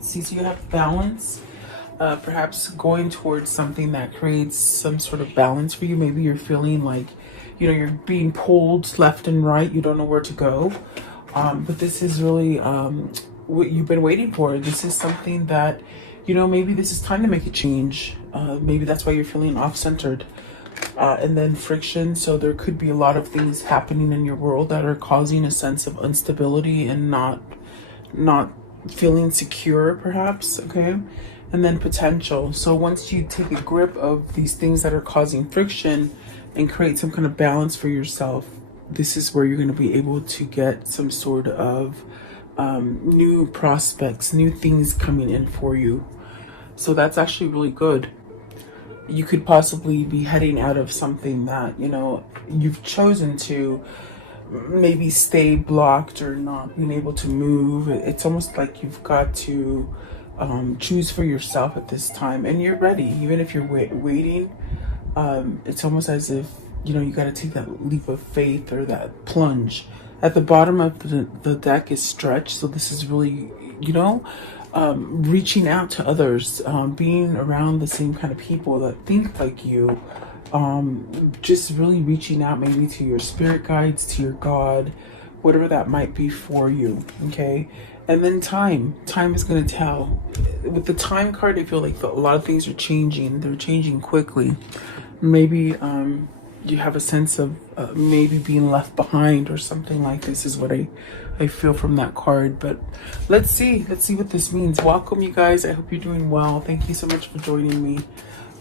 See, so you have balance. Perhaps going towards something that creates some sort of balance for you. Maybe you're feeling like, you're being pulled left and right. You don't know where to go. But this is really what you've been waiting for. This is something that, maybe this is time to make a change. Maybe that's why you're feeling off-centered. And then friction. So there could be a lot of things happening in your world that are causing a sense of instability and not feeling secure, perhaps. Okay. And then potential. So once you take a grip of these things that are causing friction and create some kind of balance for yourself, this is where you're going to be able to get some sort of new prospects, new things coming in for you. So that's actually really good. You could possibly be heading out of something that, you've chosen to maybe stay blocked or not being able to move. It's almost like you've got to choose for yourself at this time, and you're ready. Even if you're waiting, it's almost as if, you got to take that leap of faith or that plunge. At the bottom of the deck is stretch. So this is really, reaching out to others, being around the same kind of people that think like you, just really reaching out maybe to your spirit guides, to your God, whatever that might be for you. Okay. And then time is going to tell. With the time card, I feel like a lot of things are changing. They're changing quickly. Maybe you have a sense of maybe being left behind or something like this is what I feel from that card. But let's see what this means. Welcome, you guys. I hope you're doing well. Thank you so much for joining me.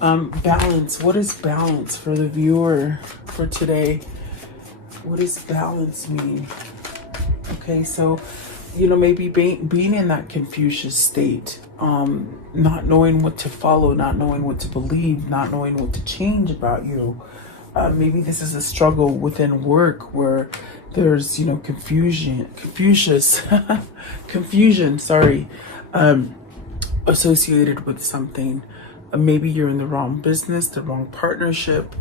Balance. What is balance for the viewer for today? What does balance mean? Okay, so maybe being in that Confucius state, not knowing what to follow, not knowing what to believe, not knowing what to change about you. Maybe this is a struggle within work where there's, confusion, associated with something. Maybe you're in the wrong business, the wrong partnership.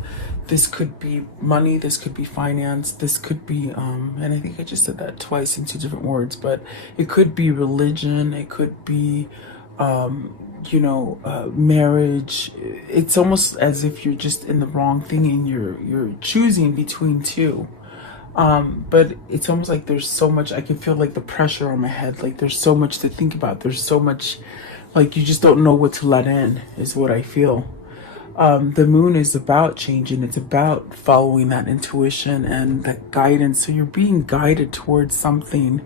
This could be money, this could be finance, this could be, and I think I just said that twice in two different words, but it could be religion, it could be, marriage. It's almost as if you're just in the wrong thing and you're choosing between two. But it's almost like there's so much, I can feel like the pressure on my head, like there's so much to think about. There's so much, like you just don't know what to let in, is what I feel. The moon is about changing. It's about following that intuition and that guidance. So you're being guided towards something.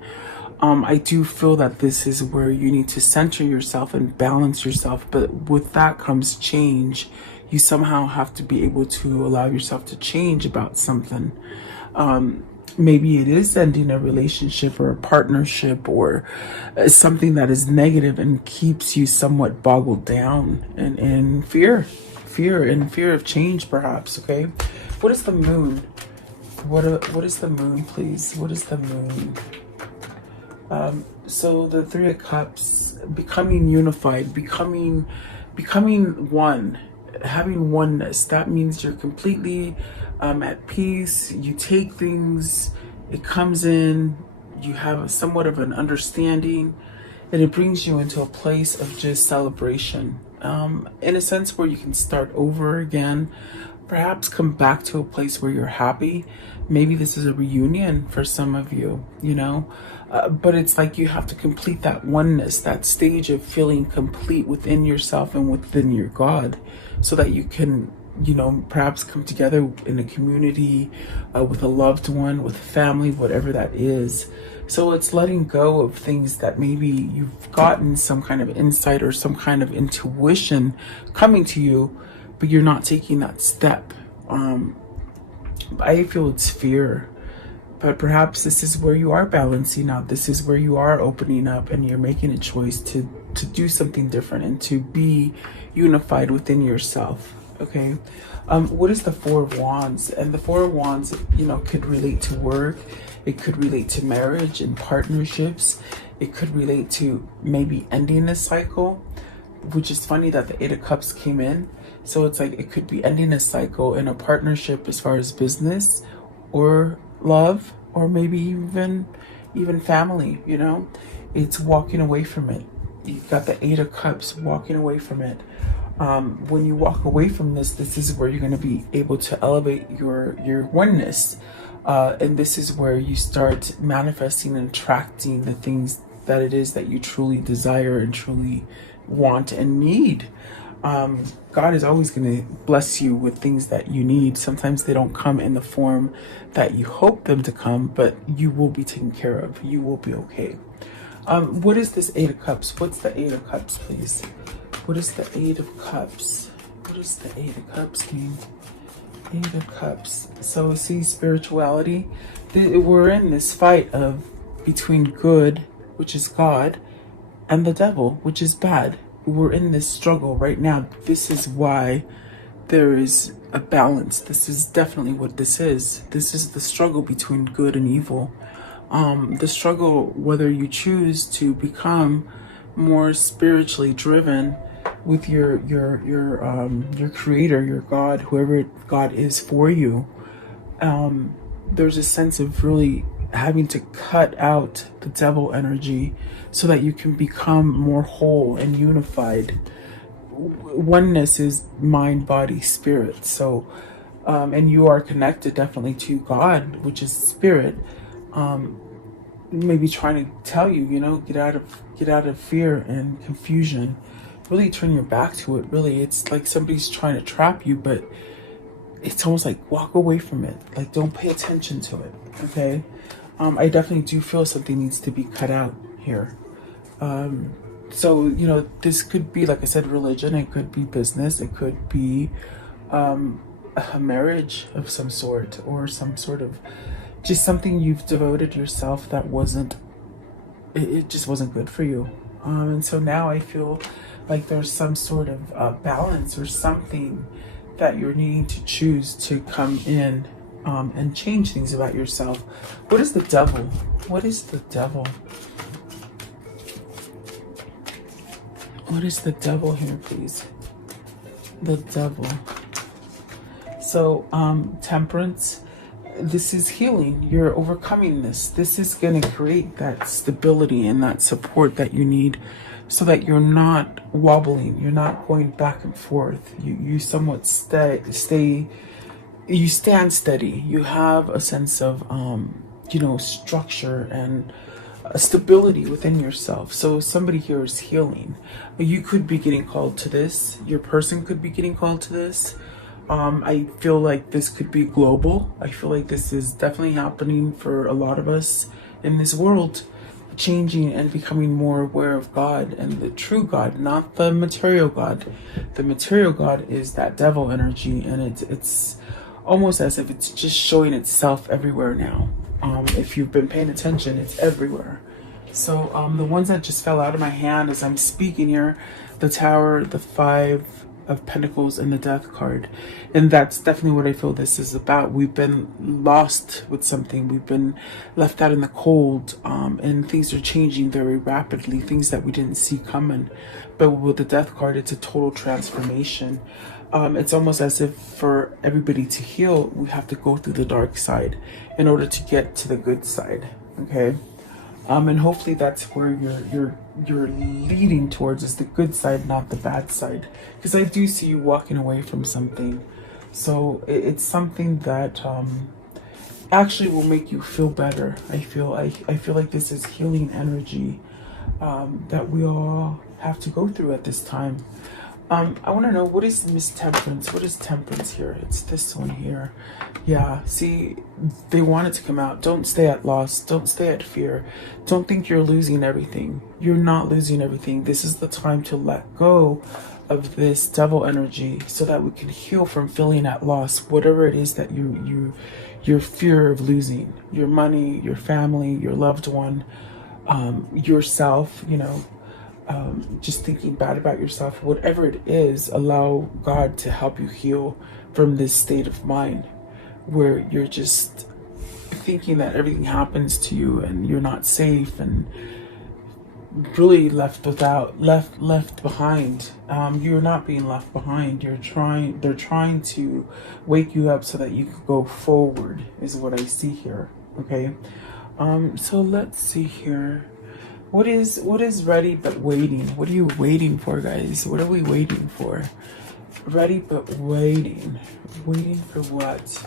I do feel that this is where you need to center yourself and balance yourself. But with that comes change. You somehow have to be able to allow yourself to change about something. Maybe it is ending a relationship or a partnership or something that is negative and keeps you somewhat boggled down and in fear of change, perhaps. Okay, what is the moon? What is the moon, please? What is the moon? So the Three of Cups, becoming unified, becoming one, having oneness. That means you're completely at peace. You take things, it comes in, you have somewhat of an understanding, and it brings you into a place of just celebration. In a sense where you can start over again, perhaps come back to a place where you're happy. Maybe this is a reunion for some of you, but it's like you have to complete that oneness, that stage of feeling complete within yourself and within your God, so that you can, perhaps come together in a community, with a loved one, with a family, whatever that is. So it's letting go of things that maybe you've gotten some kind of insight or some kind of intuition coming to you, but you're not taking that step. I feel it's fear, but perhaps this is where you are balancing out. This is where you are opening up and you're making a choice to do something different and to be unified within yourself. Okay. What is the Four of Wands? And the Four of Wands, could relate to work. It could relate to marriage and partnerships. It could relate to maybe ending a cycle, which is funny that the Eight of Cups came in. So it's like it could be ending a cycle in a partnership as far as business or love, or maybe even family, It's walking away from it. You've got the Eight of Cups, walking away from it. When you walk away from this, this is where you're going to be able to elevate your oneness. And this is where you start manifesting and attracting the things that it is that you truly desire and truly want and need. God is always going to bless you with things that you need. Sometimes they don't come in the form that you hope them to come, but you will be taken care of. You will be okay. What is this Eight of Cups? What's the Eight of Cups, please? What is the Eight of Cups? What is the Eight of Cups mean? Eight of Cups. So see, spirituality. We're in this fight of between good, which is God, and the devil, which is bad. We're in this struggle right now. This is why there is a balance. This is definitely what this is. This is the struggle between good and evil. The struggle, whether you choose to become more spiritually driven with your creator, your God, whoever God is for you. There's a sense of really having to cut out the devil energy so that you can become more whole and unified. Oneness is mind, body, spirit. So, and you are connected definitely to God, which is spirit. Maybe trying to tell you, get out of fear and confusion. Really turn your back to it. Really, it's like somebody's trying to trap you, but it's almost like walk away from it. Like, don't pay attention to it. Okay. I definitely do feel something needs to be cut out here. So, this could be, like I said, religion. It could be business. It could be a marriage of some sort, or some sort of just something you've devoted yourself that it just wasn't good for you. And so now I feel like there's some sort of balance or something that you're needing to choose to come in and change things about yourself. What is the devil? What is the devil? What is the devil here, please? The devil. So, temperance. This is healing. You're overcoming this. This is going to create that stability and that support that you need so that you're not wobbling. You're not going back and forth. You somewhat you stand steady. You have a sense of, structure and stability within yourself. So somebody here is healing. You could be getting called to this. Your person could be getting called to this. I feel like this could be global. I feel like this is definitely happening for a lot of us in this world, changing and becoming more aware of God and the true God, not the material God. The material God is that devil energy, and it's almost as if it's just showing itself everywhere now. If you've been paying attention, it's everywhere. So the ones that just fell out of my hand as I'm speaking here, the Tower, the Five of Pentacles, and the Death card. And that's definitely what I feel this is about. We've been lost with something. We've been left out in the cold, and things are changing very rapidly, things that we didn't see coming. But with the Death card, it's a total transformation. It's almost as if for everybody to heal, we have to go through the dark side in order to get to the good side. Okay. And hopefully that's where you're leading towards, is the good side, not the bad side. Because I do see you walking away from something. So it's something that actually will make you feel better. I feel like this is healing energy that we all have to go through at this time. I want to know, what is mistemperance? What is temperance here? It's this one here. Yeah, see, they want it to come out. Don't stay at loss. Don't stay at fear. Don't think you're losing everything. You're not losing everything. This is the time to let go of this devil energy so that we can heal from feeling at loss, whatever it is that your fear of losing. Your money, your family, your loved one, yourself, just thinking bad about yourself, whatever it is, allow God to help you heal from this state of mind where you're just thinking that everything happens to you and you're not safe and really left behind. You're not being left behind. They're trying to wake you up so that you could go forward, is what I see here. Okay. So let's see here. What is ready but waiting? What are you waiting for, guys? What are we waiting for? Ready but waiting. Waiting for what?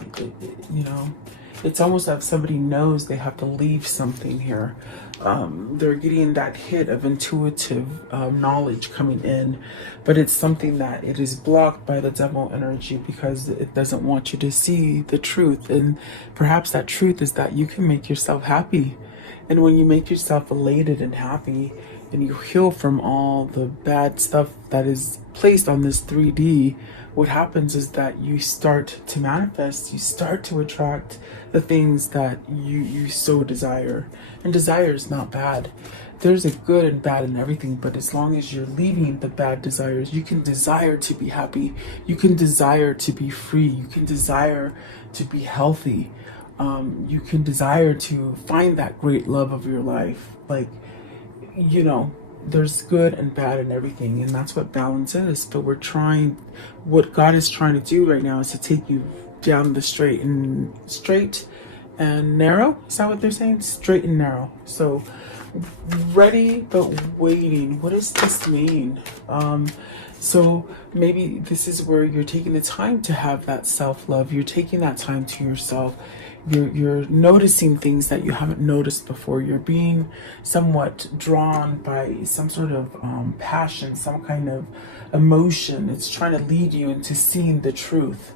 You know, it's almost like somebody knows they have to leave something here. They're getting that hit of intuitive knowledge coming in, but it's something that it is blocked by the devil energy because it doesn't want you to see the truth. And perhaps that truth is that you can make yourself happy. And when you make yourself elated and happy and you heal from all the bad stuff that is placed on this 3D, what happens is that you start to manifest, you start to attract the things that you so desire. And desire is not bad. There's a good and bad in everything, but as long as you're leaving the bad desires, you can desire to be happy, you can desire to be free, you can desire to be healthy. You can desire to find that great love of your life. Like, you know, there's good and bad in everything, and that's what balance is. But what God is trying to do right now is to take you down the straight and narrow. Is that what they're saying? Straight and narrow. So ready but waiting. What does this mean? So maybe this is where you're taking the time to have that self-love. You're taking that time to yourself. You're noticing things that you haven't noticed before. You're being somewhat drawn by some sort of passion, some kind of emotion. It's trying to lead you into seeing the truth,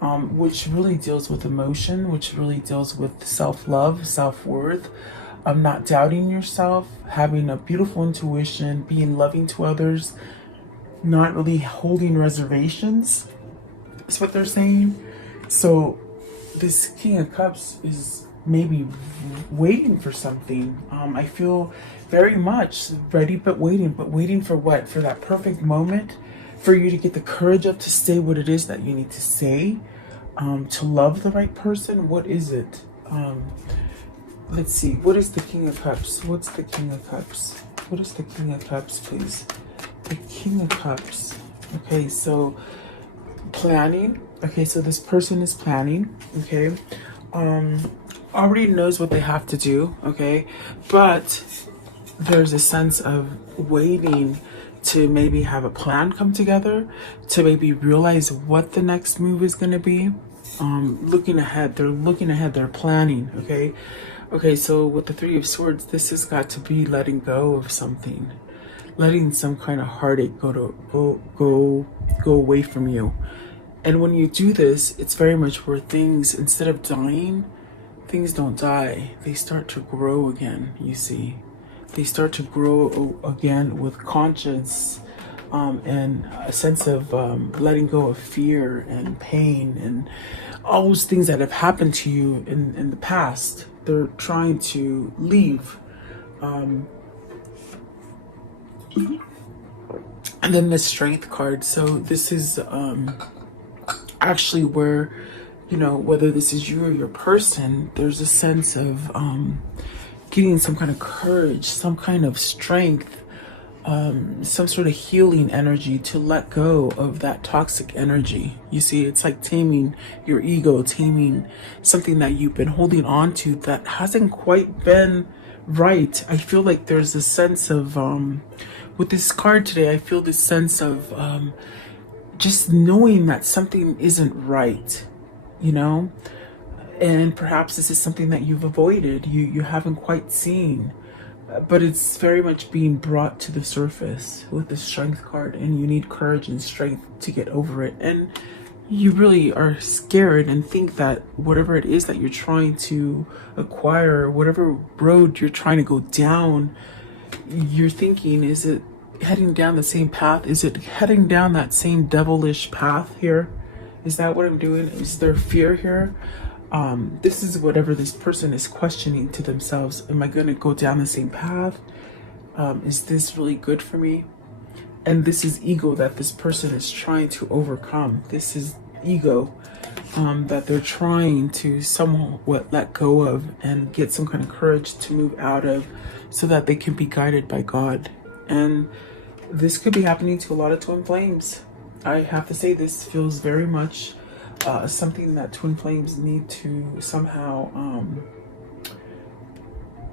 which really deals with emotion, which really deals with self-love, self-worth, not doubting yourself, having a beautiful intuition, being loving to others, not really holding reservations. That's what they're saying. So this King of Cups is maybe waiting for something. I feel very much ready but waiting for what? For that perfect moment, for you to get the courage up to say what it is that you need to say, to love the right person. What is it? Let's see. What is the King of Cups? What's the King of Cups? What is the King of Cups, please? The King of Cups. Okay, so planning. Okay, so this person is planning. Okay, already knows what they have to do. Okay, but there's a sense of waiting to maybe have a plan come together, to maybe realize what the next move is going to be. Looking ahead. They're looking ahead. They're planning. Okay, so with the Three of Swords, this has got to be letting go of something, letting some kind of heartache go away from you. And when you do this, it's very much where things, instead of dying, things don't die. They start to grow again, you see. They start to grow again with conscience, and a sense of letting go of fear and pain and all those things that have happened to you in the past. They're trying to leave. And then the Strength card. So this is actually where, you know, whether this is you or your person, there's a sense of getting some kind of courage, some kind of strength, some sort of healing energy to let go of that toxic energy. You see, it's like taming your ego, taming something that you've been holding on to that hasn't quite been right. I feel like there's a sense of, with this card today, I feel this sense of just knowing that something isn't right, you know? And perhaps this is something that you've avoided, you haven't quite seen, but it's very much being brought to the surface with the Strength card, and you need courage and strength to get over it. And you really are scared and think that whatever it is that you're trying to acquire, whatever road you're trying to go down, you're thinking, is it heading down the same path? Is it heading down that same devilish path here? Is that what I'm doing? Is there fear here? This is whatever this person is questioning to themselves. Am I going to go down the same path? Is this really good for me? And this is ego that this person is trying to overcome. This is ego that they're trying to somewhat let go of and get some kind of courage to move out of, so that they can be guided by God. And this could be happening to a lot of twin flames. I have to say, this feels very much something that twin flames need to somehow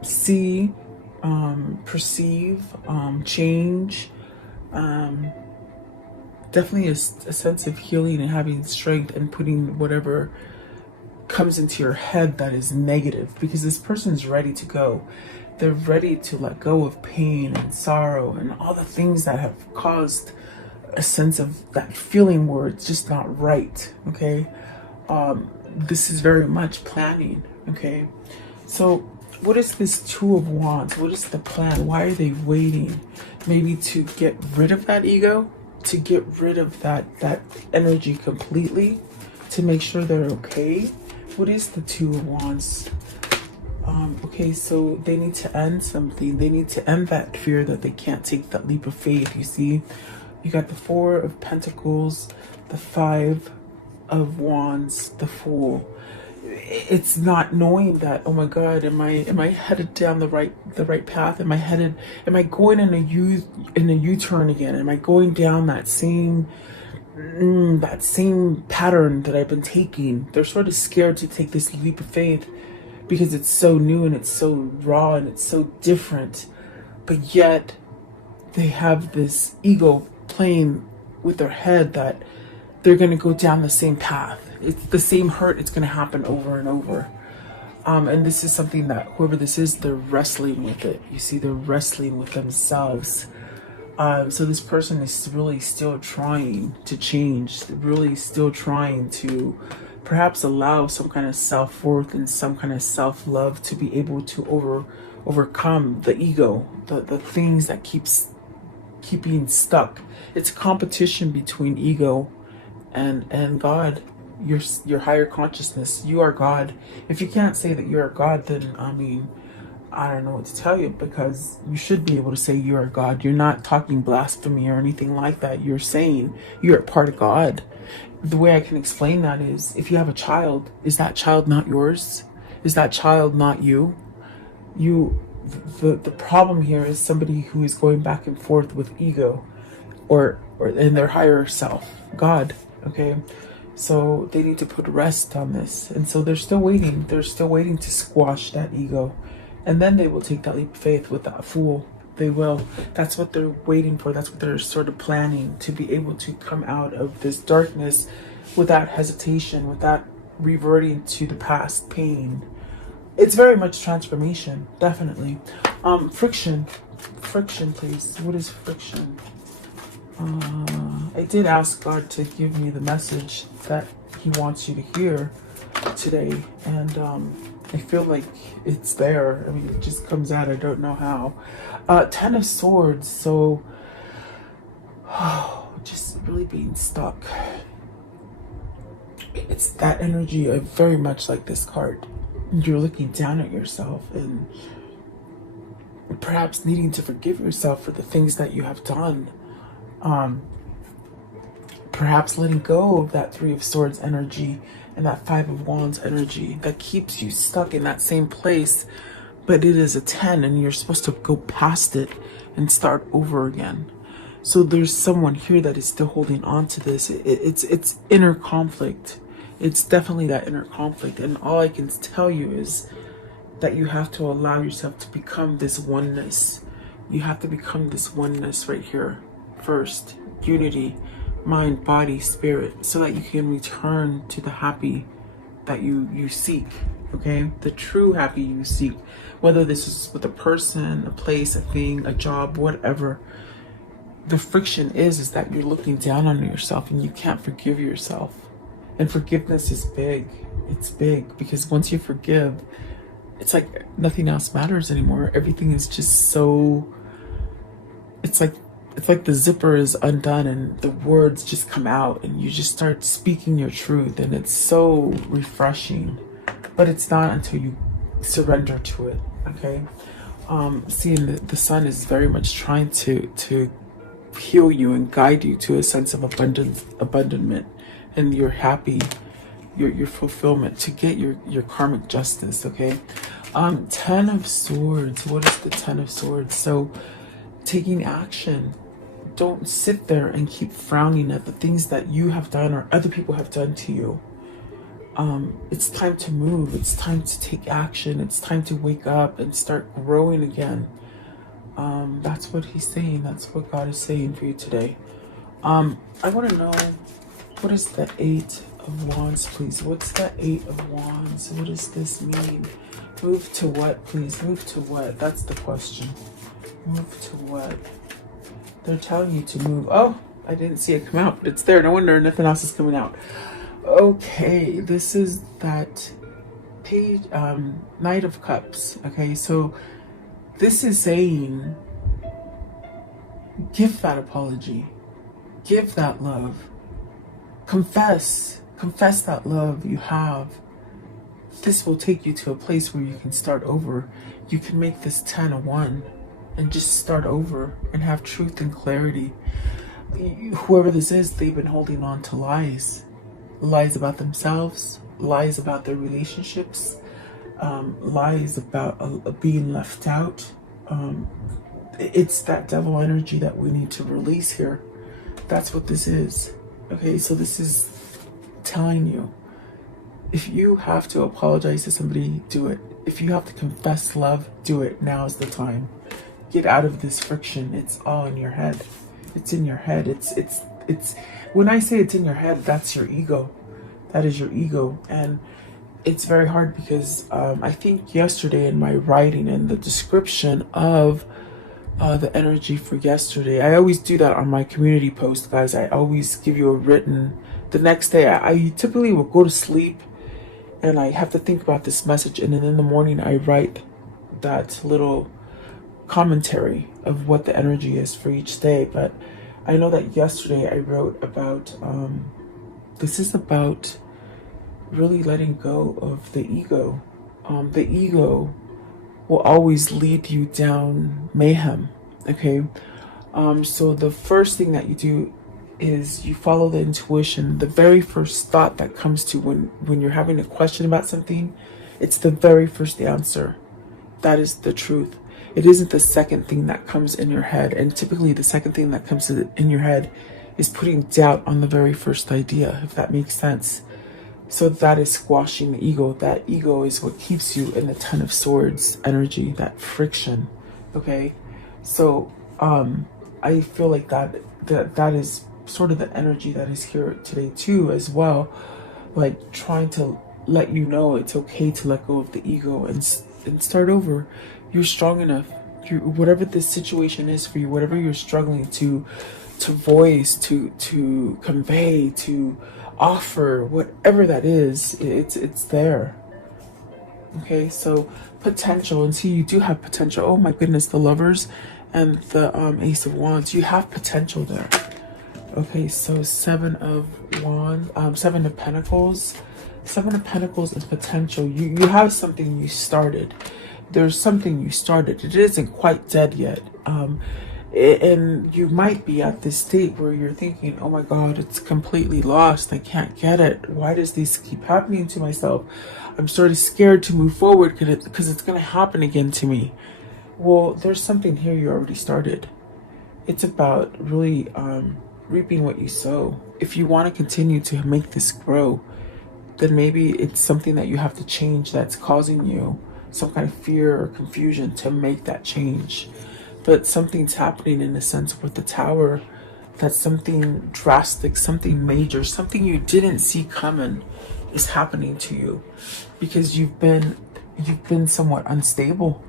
see perceive, change, definitely a sense of healing and having strength and putting whatever comes into your head that is negative, because this person's ready to go. They're ready to let go of pain and sorrow and all the things that have caused a sense of that feeling where it's just not right. Okay. This is very much planning. Okay. So what is this Two of Wands? What is the plan? Why are they waiting? Maybe to get rid of that ego, to get rid of that energy completely, to make sure they're okay. What is the Two of Wands? Okay, so they need to end something. They need to end that fear that they can't take that leap of faith. You see, you got the Four of Pentacles, the Five of Wands, the Fool. It's not knowing that, oh my God, am I headed down the right path? Am I going in a U-turn again? Am I going down that same pattern that I've been taking? They're sort of scared to take this leap of faith because it's so new and it's so raw and it's so different. But yet they have this ego playing with their head that they're going to go down the same path. It's the same hurt. It's going to happen over and over. And this is something that whoever this is, they're wrestling with it. You see, they're wrestling with themselves. So this person is really still trying to change, really still trying to perhaps allow some kind of self-worth and some kind of self-love to be able to overcome the ego, the things that keep being stuck. It's a competition between ego and God, your higher consciousness. You are God. If you can't say that you're God, then I don't know what to tell you, because you should be able to say you are God. You're not talking blasphemy or anything like that. You're saying you're a part of God. The way I can explain that is, if you have a child, is that child not yours? Is that child not you? The problem here is somebody who is going back and forth with ego or in their higher self, God. Okay. So they need to put rest on this. And so they're still waiting. They're still waiting to squash that ego. And then they will take that leap of faith with that Fool. They will. That's what they're waiting for. That's what they're sort of planning, to be able to come out of this darkness without hesitation, without reverting to the past pain. It's very much transformation, definitely. Friction, please. What is friction? I did ask God to give me the message that He wants you to hear today, and I feel like it's there. I mean, it just comes out. I don't know how. Ten of Swords. So, just really being stuck. It's that energy of very much like this card. You're looking down at yourself and perhaps needing to forgive yourself for the things that you have done. Perhaps letting go of that Three of Swords energy and that Five of Wands energy that keeps you stuck in that same place. But it is a 10 and you're supposed to go past it and start over again. So there's someone here that is still holding on to this. It's inner conflict. It's definitely that inner conflict. And all I can tell you is that you have to allow yourself to become this oneness. You have to become this oneness right here first. Unity, mind, body, spirit, so that you can return to the happy that you seek. Okay, the true happy you seek, whether this is with a person, a place, a thing, a job, whatever. The friction is that you're looking down on yourself and you can't forgive yourself. And forgiveness is big. It's big, because once you forgive, it's like nothing else matters anymore. Everything is just so, it's like the zipper is undone and the words just come out and you just start speaking your truth, and it's so refreshing. But it's not until you surrender to it. Okay. Seeing the sun is very much trying to heal you and guide you to a sense of abandonment and your happy, your fulfillment, to get your karmic justice. Okay. 10 of Swords. What is the 10 of Swords? So taking action. Don't sit there and keep frowning at the things that you have done or other people have done to you. It's time to move. It's time to take action. It's time to wake up and start growing again. That's what he's saying. That's what God is saying for you today. I want to know, what is the Eight of Wands, please? What's the Eight of Wands? What does this mean? Move to what, please? Move to what? That's the question. Move to what? They're telling you to move. Oh, I didn't see it come out, but it's there. No wonder nothing else is coming out. Okay, this is that page, Knight of Cups. Okay, so this is saying, give that apology, give that love, confess that love you have. This will take you to a place where you can start over. You can make this 10 a 1 and just start over and have truth and clarity. Whoever this is, they've been holding on to lies about themselves, lies about their relationships, lies about being left out. It's that devil energy that we need to release here. That's what this is. Okay, so this is telling you, if you have to apologize to somebody, do it. If you have to confess love, do it. Now is the time. Get out of this friction. It's all in your head. It's in your head. It's when I say it's in your head, that's your ego. That is your ego. And it's very hard because I think yesterday in my writing and the description of the energy for yesterday, I always do that on my community post, guys. I always give you a written. The next day, I typically will go to sleep and I have to think about this message, and then in the morning I write that little commentary of what the energy is for each day. But I know that yesterday I wrote about this is about really letting go of the ego. The ego will always lead you down mayhem. Okay, so the first thing that you do is you follow the intuition. The very first thought that comes to when you're having a question about something, it's the very first answer. That is the truth. It isn't the second thing that comes in your head. And typically the second thing that comes in your head is putting doubt on the very first idea, if that makes sense. So that is squashing the ego. That ego is what keeps you in the Ten of Swords energy, that friction. Okay, so I feel like that is sort of the energy that is here today too, as well. Like trying to let you know it's okay to let go of the ego and start over. You're strong enough. Whatever this situation is for you, whatever you're struggling to voice, to convey, to offer, whatever that is, it's there. Okay, so potential, and see, you do have potential. Oh my goodness, the Lovers and the Ace of Wands, you have potential there. Okay, so Seven of Pentacles. Seven of Pentacles is potential. You have something you started. There's something you started. It isn't quite dead yet. And you might be at this state where you're thinking, oh my God, it's completely lost. I can't get it. Why does this keep happening to myself? I'm sort of scared to move forward because it's going to happen again to me. Well, there's something here you already started. It's about really reaping what you sow. If you want to continue to make this grow, then maybe it's something that you have to change that's causing you some kind of fear or confusion to make that change. But something's happening in the sense with the Tower, that something drastic, something major, something you didn't see coming is happening to you because you've been somewhat unstable.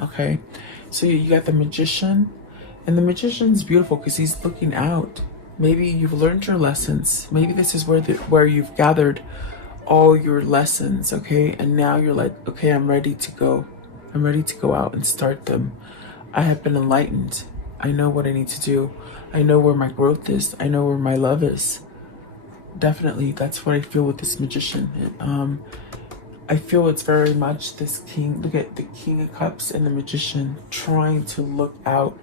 Okay, so you got the Magician, and the Magician's beautiful because he's looking out. Maybe you've learned your lessons. Maybe this is where you've gathered all your lessons, okay? And now you're like, okay, I'm ready to go. I'm ready to go out and start them. I have been enlightened. I know what I need to do. I know where my growth is. I know where my love is. Definitely, that's what I feel with this Magician. I feel it's very much this King. Look at the King of Cups and the Magician trying to look out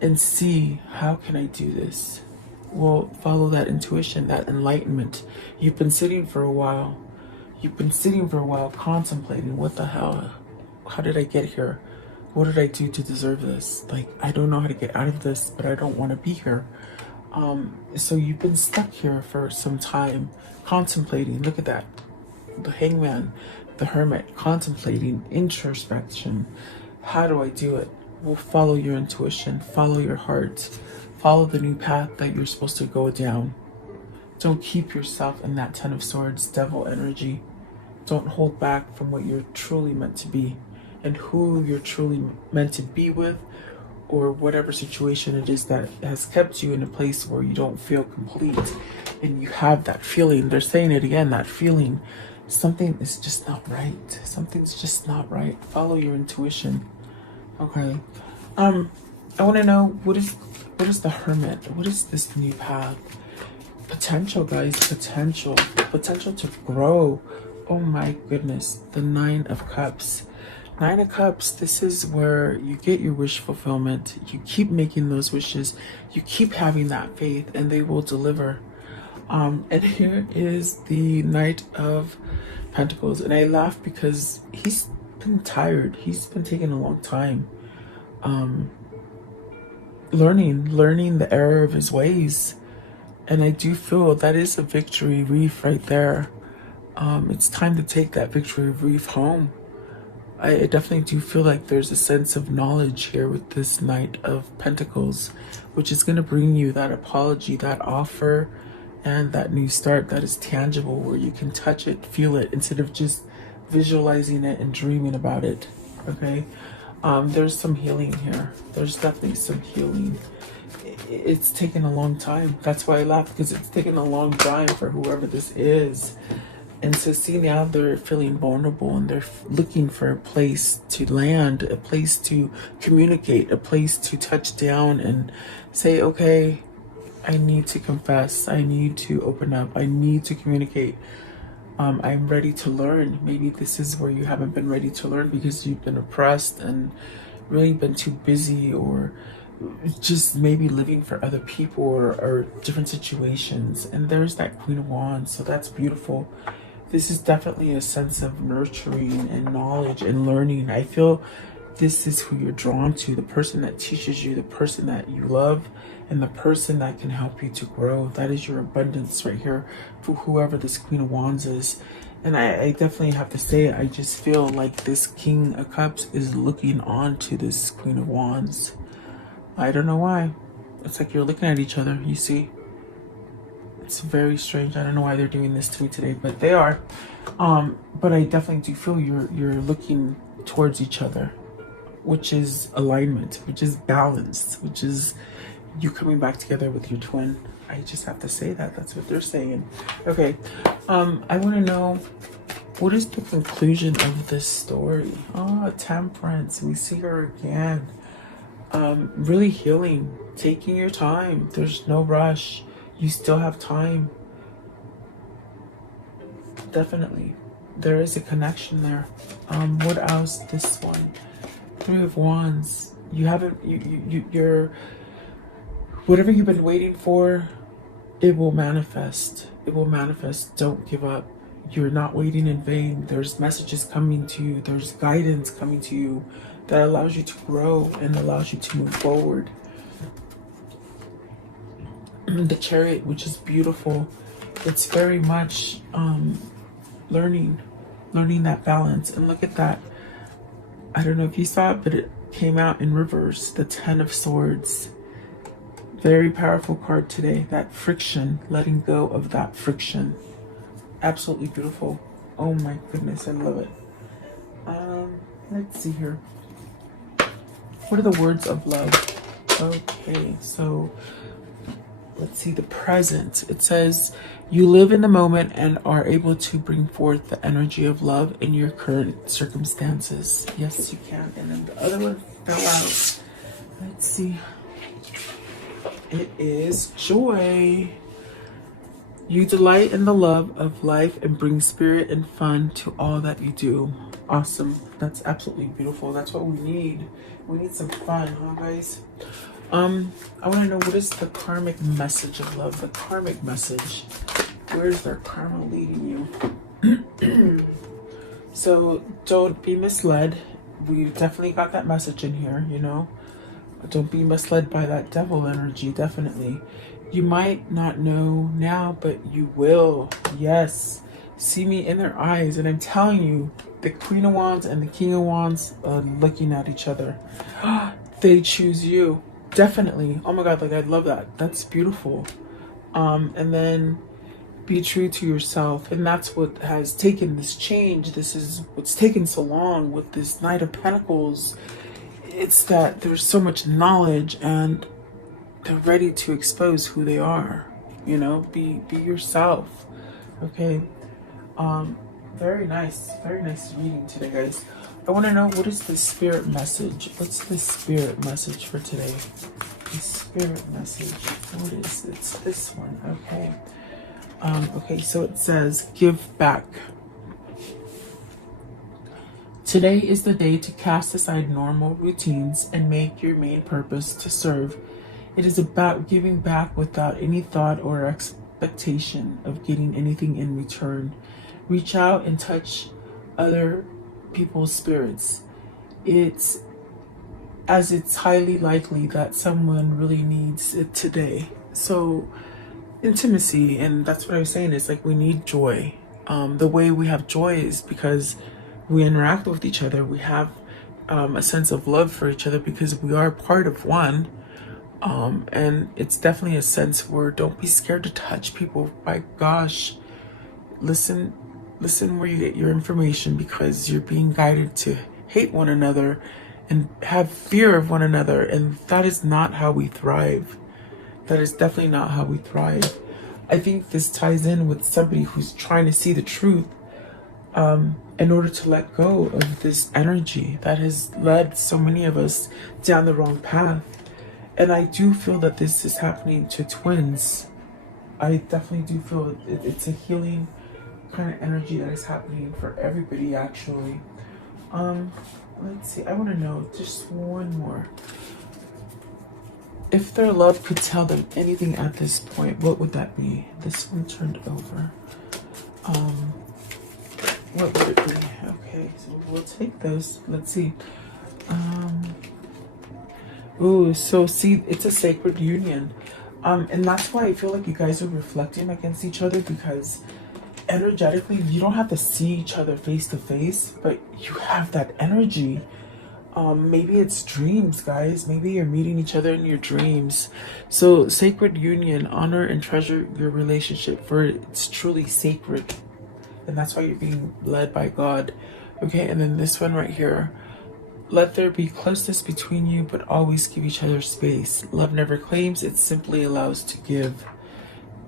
and see, how can I do this? Well, follow that intuition, that enlightenment. You've been sitting for a while. You've been sitting for a while contemplating, what the hell? How did I get here? What did I do to deserve this? Like, I don't know how to get out of this, but I don't want to be here. So you've been stuck here for some time, contemplating. Look at that. The Hangman, the Hermit, contemplating, introspection. How do I do it? Well, follow your intuition, follow your heart, follow the new path that you're supposed to go down. Don't keep yourself in that Ten of Swords, devil energy. Don't hold back from what you're truly meant to be and who you're truly meant to be with, or whatever situation it is that has kept you in a place where you don't feel complete and you have that feeling. They're saying it again, that feeling. Something is just not right. Something's just not right. Follow your intuition. Okay. I want to know what is the Hermit? What is this new path? Potential, guys. Potential to grow. Oh my goodness. The Nine of Cups. Nine of Cups, this is where you get your wish fulfillment. You keep making those wishes. You keep having that faith, and they will deliver. And here is the Knight of Pentacles. And I laugh because he's been tired. He's been taking a long time. Learning the error of his ways. And I do feel that is a victory wreath right there. It's time to take that victory wreath home. I definitely do feel like there's a sense of knowledge here with this Knight of Pentacles, which is going to bring you that apology, that offer, and that new start that is tangible, where you can touch it, feel it, instead of just visualizing it and dreaming about it. Okay? There's some healing here. There's definitely some healing. It's taken a long time. That's why I laugh, because it's taken a long time for whoever this is. And so see, now they're feeling vulnerable and they're looking for a place to land, a place to communicate, a place to touch down and say, okay, I need to confess. I need to open up. I need to communicate. I'm ready to learn. Maybe this is where you haven't been ready to learn because you've been oppressed and really been too busy, or just maybe living for other people, or different situations. And there's that Queen of Wands. So that's beautiful. This is definitely a sense of nurturing and knowledge and learning. I feel this is who you're drawn to, the person that teaches you, the person that you love, and the person that can help you to grow. That is your abundance right here for whoever this Queen of Wands is. And I definitely have to say, I just feel like this King of Cups is looking on to this Queen of Wands. I don't know why. It's like you're looking at each other, you see? It's very strange. I don't know why they're doing this to me today, but they are. But I definitely do feel you're looking towards each other, which is alignment, which is balance, which is you coming back together with your twin. I just have to say that. That's what they're saying. Okay. I want to know, what is the conclusion of this story? Oh, Temperance. We see her again. Really healing, taking your time. There's no rush. You still have time. Definitely. There is a connection there. What else? This one. Three of Wands. You haven't, you're, whatever you've been waiting for, it will manifest. It will manifest. Don't give up. You're not waiting in vain. There's messages coming to you. There's guidance coming to you that allows you to grow and allows you to move forward. The Chariot, which is beautiful. It's very much learning that balance. And look at that. I don't know if you saw it, but it came out in reverse. The Ten of Swords. Very powerful card today. That friction, letting go of that friction. Absolutely beautiful. Oh my goodness, I love it. Let's see here. What are the words of love? Okay, so let's see the present. It says, you live in the moment and are able to bring forth the energy of love in your current circumstances. Yes, you can. And then the other one fell out. Let's see. It is joy. You delight in the love of life and bring spirit and fun to all that you do. Awesome. That's absolutely beautiful. That's what we need. We need some fun, huh, guys? I want to know, what is the karmic message of love? The karmic message. Where is their karma leading you? So don't be misled. We definitely got that message in here, you know. Don't be misled by that devil energy, definitely. You might not know now, but you will. Yes. See me in their eyes, and I'm telling you, the Queen of Wands and the King of Wands are looking at each other. they choose you. Definitely. Oh my God, like I love that. That's beautiful. And then be true to yourself. And that's what has taken this change. This is what's taken so long with this Knight of Pentacles. It's that there's so much knowledge and they're ready to expose who they are. You know, be yourself. Okay. Very nice reading today, guys. I want to know, what is the spirit message? What's the spirit message for today? The spirit message. What is it? It's this one. Okay. Okay, so it says, give back. Today is the day to cast aside normal routines and make your main purpose to serve. It is about giving back without any thought or expectation of getting anything in return. Reach out and touch other people's spirits. It's highly likely that someone really needs it today. So intimacy, and that's what I was saying, is like we need joy. The way we have joy is because we interact with each other. We have a sense of love for each other because we are part of one. And it's definitely a sense where don't be scared to touch people. My gosh, listen where you get your information, because you're being guided to hate one another and have fear of one another, and that is not how we thrive. That is definitely not how we thrive. I think this ties in with somebody who's trying to see the truth in order to let go of this energy that has led so many of us down the wrong path. And I do feel that this is happening to twins. I definitely do feel it's a healing kind of energy that is happening for everybody, actually. Let's see. I want to know just one more. If their love could tell them anything at this point, what would that be? This one turned over. What would it be? Okay, so we'll take those. Let's see. Ooh, so see, it's a sacred union. And that's why I feel like you guys are reflecting against each other, because energetically, you don't have to see each other face to face, but you have that energy. Maybe it's dreams, guys. Maybe you're meeting each other in your dreams. So sacred union, honor and treasure your relationship, for it's truly sacred. And that's why you're being led by God. Okay, and then this one right here. Let there be closeness between you, but always give each other space. Love never claims, it simply allows to give.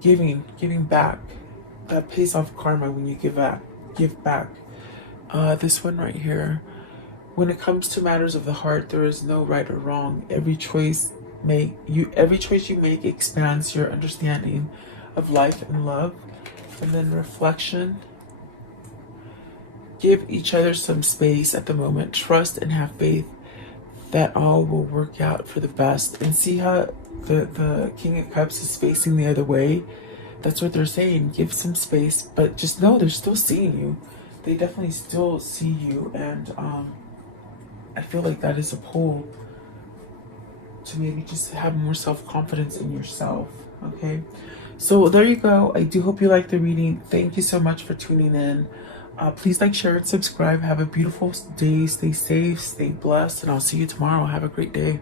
Giving back. That pays off karma when you give back. This one right here. When it comes to matters of the heart, there is no right or wrong. Every choice you make expands your understanding of life and love. And then reflection. Give each other some space at the moment. Trust and have faith that all will work out for the best. And see how the King of Cups is facing the other way? That's what they're saying. Give some space, but just know they're still seeing you. They definitely still see you, and I feel like that is a pull to maybe just have more self-confidence in yourself. Okay, so there you go. I do hope you liked the reading. Thank you so much for tuning in. Please like, share, and subscribe. Have a beautiful day. Stay safe, stay blessed, and I'll see you tomorrow. Have a great day.